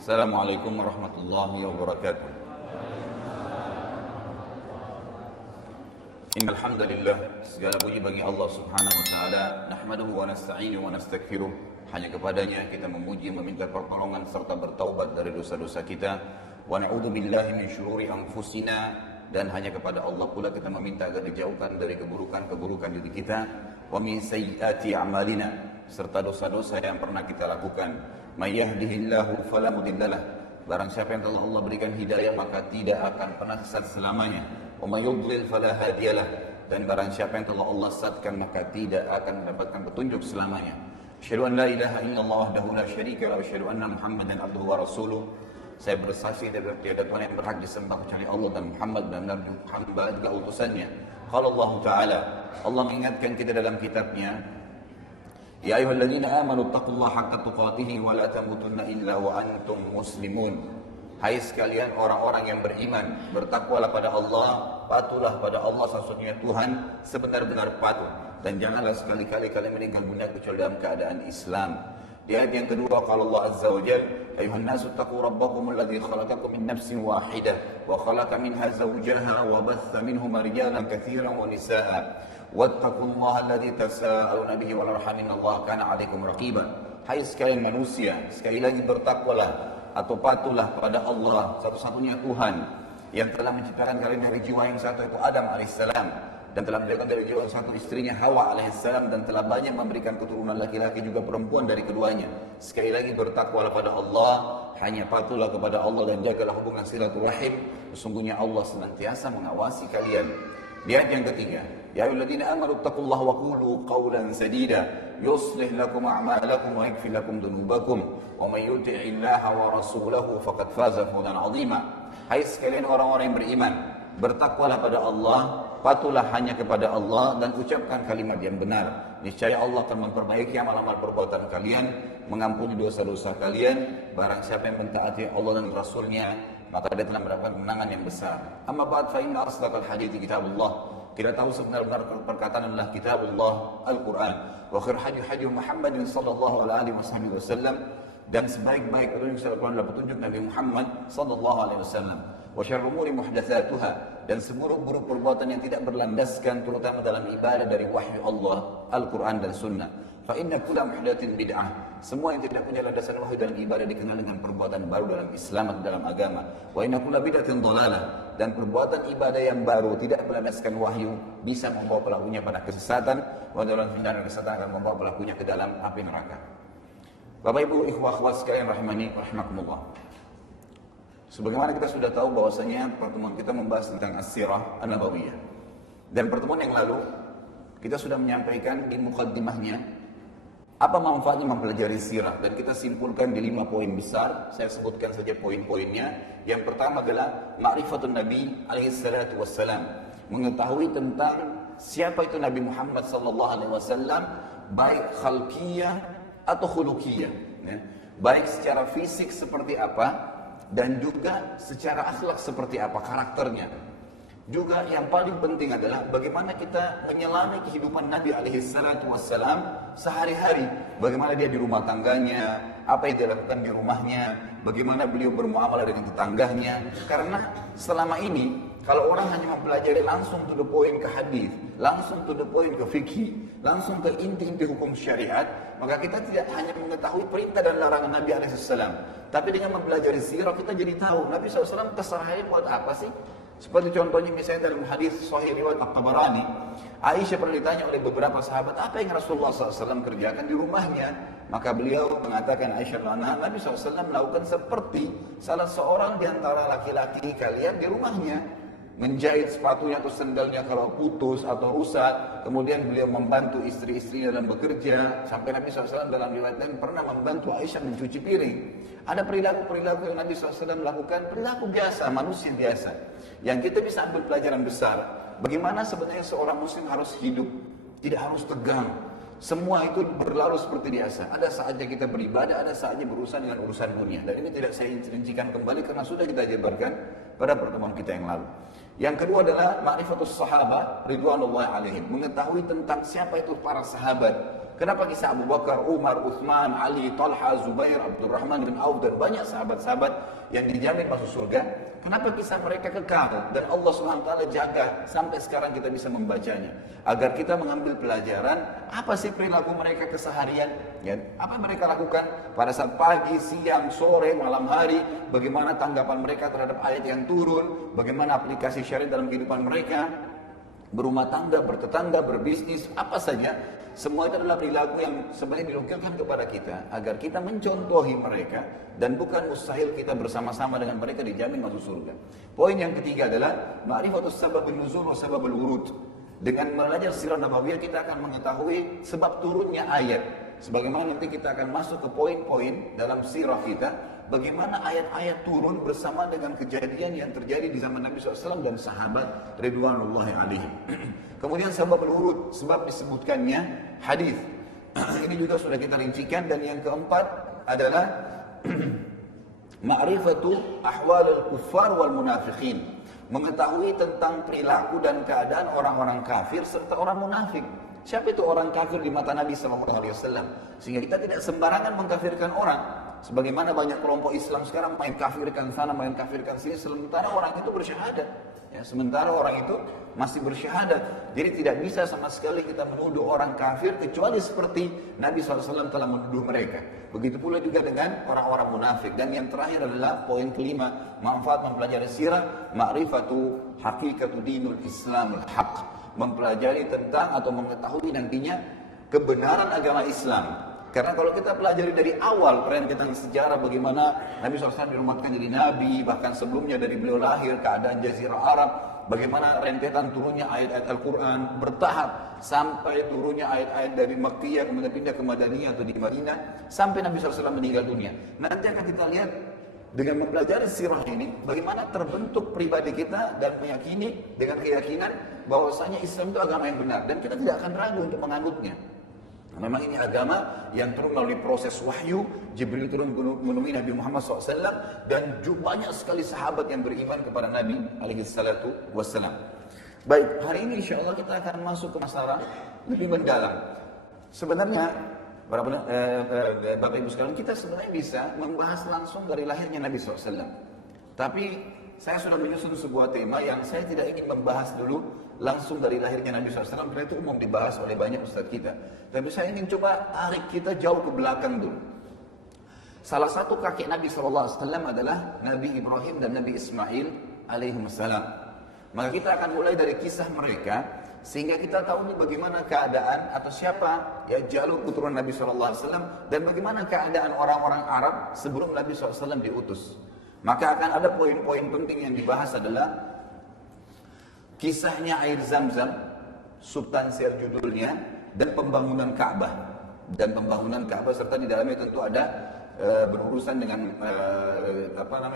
Assalamualaikum warahmatullahi wabarakatuh. Innal hamdalillah, segala puji bagi Allah Subhanahu wa taala, nahmaduhu wa nasta'inuhu wa nastaghfiruh. Hanya kepadanya kita memuji, meminta pertolongan serta bertaubat dari dosa-dosa kita. Wa na'udzu billahi min syururi anfusina, dan hanya kepada Allah pula kita meminta agar dijauhkan dari keburukan-keburukan diri kita. Wa min sayyiati a'malina, serta dosa-dosa yang pernah kita lakukan. May yahdihillahu fala mudhillalah, barang siapa yang telah Allah berikan hidayah maka tidak akan pernah sesat selamanya. Wa may yudlil fala hadiyalah, dan barang siapa yang telah Allah sesatkan maka tidak akan mendapatkan petunjuk selamanya. Asyhadu an la ilaha illallah wahdahu la syarika lahu wa asyhadu anna Muhammadan abduhu wa rasuluh. Saya bersaksi tiada Tuhan yang berhak disembah kecuali Allah, dan Muhammad benar-benar hamba juga utusannya. Qala Allah Ta'ala, Allah mengingatkan kita dalam kitabnya, Ya ayyuhalladzina amanu taqullaha haqqa tuqatih wa la tamutunna illa wa antum muslimun. Hai sekalian orang-orang yang beriman, bertakwalah pada Allah, patuhlah pada Allah sesungguhnya Tuhan sebenar-benar patuh, dan janganlah sekali-kali kalian meninggal dunia kecuali dalam keadaan Islam. Di ayat yang kedua, qala Allah azza wa jalla, ayuhan nasu taqu rabbakum alladzi khalaqakum min nafsin wahidah wa khalaqa minha zawjaha wa batha minhuma rijalan katsiran wa nisaa'a. Wattaqullaha alladzi tasaaluna bihi wal arham innallaha kana 'alaikum raqiba. Hai sekalian manusia, sekali lagi bertakwalah atau patuhlah pada Allah satu-satunya Tuhan yang telah menciptakan kalian dari jiwa yang satu, yaitu Adam alaihissalam, dan telah menjadikan dari jiwa yang satu istrinya Hawa alaihissalam, dan telah banyak memberikan keturunan laki-laki juga perempuan dari keduanya. Sekali lagi bertakwalah pada Allah, hanya patuhlah kepada Allah dan jagalah hubungan silaturahim. Sesungguhnya Allah senantiasa mengawasi kalian. Di ayat yang ketiga, Ya ayyuhalladzina amanu taqullaha wa qulu qawlan sadida yuslih lakum a'malakum wa yaghfir lakum dhunubakum wa may yuti'illaha wa rasulahu faqad faza fawzan 'azima. Hai sekalian orang-orang yang beriman, bertakwalah pada Allah, patuhlah hanya kepada Allah, dan ucapkan kalimat yang benar. Niscaya Allah akan memperbaiki amal-amal perbuatan kalian, mengampuni dosa-dosa kalian. Barang siapa yang mentaati Allah dan Rasulnya, maka dia telah mendapatkan kemenangan yang besar. Amma ba'd, fa inna asdaqal hadithi kitabullah. Kita tahu sebenar-benar perkataan adalah kitabullah, Al-Quran. Wa khair hadi Muhammadin sallallahu alaihi wasallam, dan sebaik-baik petunjuk Al-Quran adalah petunjuk Nabi Muhammad sallallahu alaihi wasallam. Wa syarrul umuri muhdatsatuha, dan seburuk-buruk perbuatan yang tidak berlandaskan terutama dalam ibadah dari wahyu Allah, Al-Quran dan Sunnah. Fa inna kulla muhdatsin bid'ah, semua yang tidak punya landasan wahyu dalam ibadah dikenal dengan perbuatan baru dalam Islam atau dalam agama. Wa inna kulla bid'atin dhalalah, dan perbuatan ibadah yang baru tidak berlandaskan wahyu bisa membawa pelakunya pada kesesatan, dan kesesatan akan membawa pelakunya ke dalam api neraka. Bapak Ibu ikhwah akhwat sekalian rahimani rahimakumullah. Sebagaimana kita sudah tahu bahwasanya pertemuan kita membahas tentang as-sirah an-nabawiyah. Dan pertemuan yang lalu kita sudah menyampaikan di muqaddimahnya apa manfaatnya mempelajari sirah, dan kita simpulkan di 5 poin besar. Saya sebutkan saja poin-poinnya. Yang pertama adalah ma'rifatun Nabi alaihi salatu wassalam, mengetahui tentang siapa itu Nabi Muhammad sallallahu alaihi wasallam, baik khalqiyah atau khuluqiyah, ya. Baik secara fisik seperti apa, dan juga secara akhlak seperti apa karakternya. Juga yang paling penting adalah bagaimana kita menyelami kehidupan Nabi alaihissalatu wassalam sehari-hari. Bagaimana dia di rumah tangganya, apa yang dia lakukan di rumahnya, bagaimana beliau bermuamalah dengan tetangganya. Karena selama ini kalau orang hanya mempelajari langsung to the point ke hadis, langsung to the point ke fikih, langsung ke inti-inti hukum syariat, maka kita tidak hanya mengetahui perintah dan larangan Nabi alaihissalam, tapi dengan mempelajari sirah kita jadi tahu Nabi SAW keseharian buat apa sih. Seperti contohnya misalnya dalam hadis Sahih riwayat At-Tabarani, Aisyah pernah ditanya oleh beberapa sahabat, apa yang Rasulullah SAW kerjakan di rumahnya? Maka beliau mengatakan, Aisyah, Nabi SAW melakukan seperti salah seorang di antara laki-laki kalian di rumahnya, menjahit sepatunya atau sendalnya kalau putus atau rusak. Kemudian beliau membantu istri-istrinya dalam bekerja, sampai Nabi SAW dalam riwayat lain pernah membantu Aisyah mencuci piring. Ada perilaku-perilaku yang Nabi SAW lakukan, perilaku biasa, manusia biasa, yang kita bisa ambil pelajaran besar. Bagaimana sebenarnya seorang muslim harus hidup, tidak harus tegang. Semua itu berlalu seperti biasa. Ada saatnya kita beribadah, ada saatnya berurusan dengan urusan dunia. Dan ini tidak saya rincikan kembali karena sudah kita jabarkan pada pertemuan kita yang lalu. Yang kedua adalah ma'rifatus sahabat ridwanullahi alaihim, mengetahui tentang siapa itu para sahabat. Kenapa kisah Abu Bakar, Umar, Uthman, Ali, Talha, Zubair, Abdurrahman bin Auf dan banyak sahabat-sahabat yang dijamin masuk surga? Kenapa kisah mereka kekal dan Allah SWT jaga sampai sekarang kita bisa membacanya? Agar kita mengambil pelajaran apa sih perilaku mereka keseharian, ya? Apa yang mereka lakukan pada saat pagi, siang, sore, malam hari, bagaimana tanggapan mereka terhadap ayat yang turun, bagaimana aplikasi syariat dalam kehidupan mereka, berumah tangga, bertetangga, berbisnis, apa saja. Semua itu adalah perilaku yang sebenarnya dilukirkan kepada kita agar kita mencontohi mereka dan bukan mustahil kita bersama-sama dengan mereka dijamin masuk surga. Poin yang ketiga adalah ma'rifatus sababun nuzul wa sababul wurud. Dengan belajar sirah nabawiyah kita akan mengetahui sebab turunnya ayat. Sebagaimana nanti kita akan masuk ke poin-poin dalam sirah kita, bagaimana ayat-ayat turun bersama dengan kejadian yang terjadi di zaman Nabi SAW dan sahabat ridwanullahi alaihim. Kemudian sebab urut, sebab disebutkannya hadis. Ini juga sudah kita rincikan. Dan yang keempat adalah ma'rifatu ahwal al-kuffar wal munafiqin. Mengetahui tentang perilaku dan keadaan orang-orang kafir serta orang munafik. Siapa itu orang kafir di mata Nabi SAW? Sehingga kita tidak sembarangan mengkafirkan orang. Sebagaimana banyak kelompok Islam sekarang main kafirkan sana, main kafirkan sini, sementara orang itu bersyahadat. Ya, sementara orang itu masih bersyahadat. Jadi tidak bisa sama sekali kita menuduh orang kafir kecuali seperti Nabi SAW telah menuduh mereka. Begitu pula juga dengan orang-orang munafik. Dan yang terakhir adalah poin kelima, manfaat mempelajari sirah, ma'rifatu haqiqatu dinul Islamul haq. Mempelajari tentang atau mengetahui nantinya kebenaran agama Islam. Karena kalau kita pelajari dari awal rentetan sejarah bagaimana Nabi SAW dirumatkan jadi Nabi, bahkan sebelumnya dari beliau lahir, keadaan Jazirah Arab, bagaimana rentetan turunnya ayat-ayat Al-Quran bertahap, sampai turunnya ayat-ayat dari Makkiyah, kemudian pindah ke Madaniyah atau di Madinah, sampai Nabi SAW meninggal dunia. Nanti akan kita lihat dengan mempelajari sirah ini, bagaimana terbentuk pribadi kita dan meyakini dengan keyakinan bahwasanya Islam itu agama yang benar, dan kita tidak akan ragu untuk menganutnya. Memang ini agama yang turun melalui proses wahyu. Jibril turun menemui Nabi Muhammad SAW dan banyak sekali sahabat yang beriman kepada Nabi SAW. Baik, hari ini insya Allah kita akan masuk ke masalah lebih mendalam. Sebenarnya Bapak Ibu sekalian, kita sebenarnya bisa membahas langsung dari lahirnya Nabi SAW. Tapi saya sudah menyusun sebuah tema yang saya tidak ingin membahas dulu langsung dari lahirnya Nabi SAW, karena itu umum dibahas oleh banyak ustaz kita. Tapi saya ingin coba tarik kita jauh ke belakang dulu. Salah satu kakek Nabi SAW adalah Nabi Ibrahim dan Nabi Ismail alaihissalam. Maka kita akan mulai dari kisah mereka, sehingga kita tahu nih bagaimana keadaan atau siapa ya jalur keturunan Nabi SAW, dan bagaimana keadaan orang-orang Arab sebelum Nabi SAW diutus. Maka akan ada poin-poin penting yang dibahas adalah kisahnya air Zam-Zam, substansial judulnya, dan pembangunan Ka'bah. Dan pembangunan Ka'bah serta di dalamnya tentu ada berurusan dengan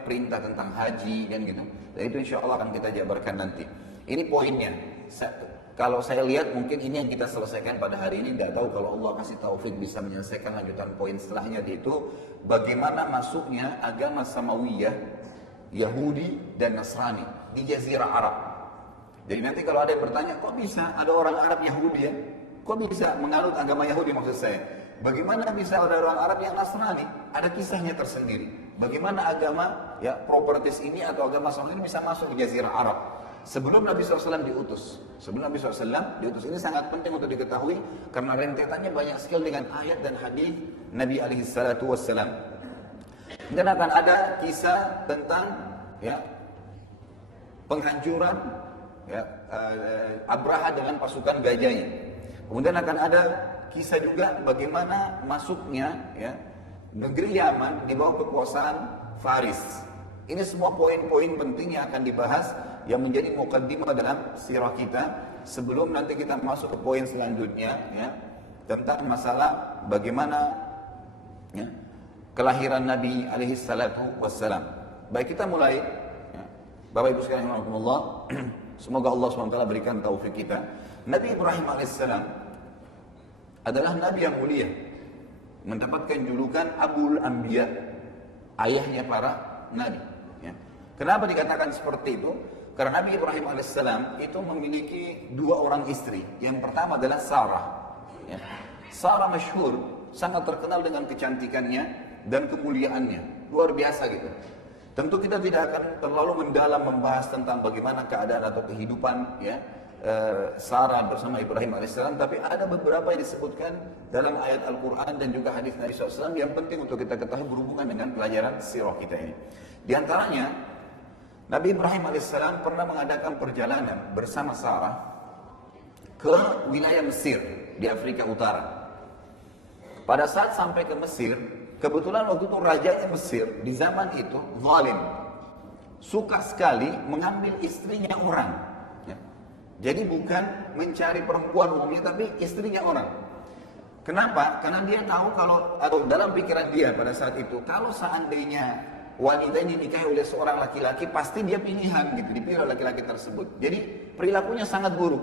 perintah tentang haji dan gitu. Dan itu insya Allah akan kita jabarkan nanti. Ini poinnya. Kalau saya lihat mungkin ini yang kita selesaikan pada hari ini. Tidak tahu kalau Allah kasih taufik bisa menyelesaikan lanjutan poin setelahnya, yaitu bagaimana masuknya agama Samawiyah, Yahudi dan Nasrani di Jazirah Arab. Jadi nanti kalau ada yang bertanya, kok bisa ada orang Arab Yahudi ya? Kok bisa menganut agama Yahudi maksud saya? Bagaimana bisa ada orang Arab yang Nasrani? Ada kisahnya tersendiri. Bagaimana agama ya propertis ini atau agama Samawiyah ini bisa masuk di Jazirah Arab? Sebelum Nabi SAW diutus. Sebelum Nabi SAW diutus. Ini sangat penting untuk diketahui karena rentetannya banyak sekali dengan ayat dan hadis Nabi SAW. Dan akan ada kisah tentang ya penghancuran ya, Abraha dengan pasukan gajahnya. Kemudian akan ada kisah juga bagaimana masuknya ya negeri Yaman di bawah kekuasaan Faris. Ini semua poin-poin penting yang akan dibahas yang menjadi muqaddimah dalam sirah kita sebelum nanti kita masuk ke poin selanjutnya ya tentang masalah bagaimana ya, kelahiran Nabi alaihi salatu wassalam. Baik, kita mulai ya. Bapak Ibu sekalian rahimakumullah, semoga Allah SWT berikan taufik kita. Nabi Ibrahim alaihissalam adalah nabi yang mulia, mendapatkan julukan Abul Anbiya, ayahnya para nabi ya. Kenapa dikatakan seperti itu? Karena Nabi Ibrahim alaihissalam itu memiliki dua orang istri. Yang pertama adalah Sarah. Ya. Sarah masyhur, sangat terkenal dengan kecantikannya dan kemuliaannya, luar biasa gitu. Tentu kita tidak akan terlalu mendalam membahas tentang bagaimana keadaan atau kehidupan ya Sarah bersama Ibrahim alaihissalam, tapi ada beberapa yang disebutkan dalam ayat Al-Quran dan juga hadis Nabi SAW yang penting untuk kita ketahui berhubungan dengan pelajaran sirah kita ini. Di antaranya, Nabi Ibrahim alaihissalam pernah mengadakan perjalanan bersama Sarah ke wilayah Mesir di Afrika Utara. Pada saat sampai ke Mesir, kebetulan waktu itu rajanya Mesir di zaman itu zalim, suka sekali mengambil istrinya orang. Jadi bukan mencari perempuan umumnya, tapi istrinya orang. Kenapa? Karena dia tahu kalau, atau dalam pikiran dia pada saat itu, kalau seandainya wanita ini dinikahi oleh seorang laki-laki, pasti dia pilihan gitu, dipilih oleh laki-laki tersebut. Jadi perilakunya sangat buruk.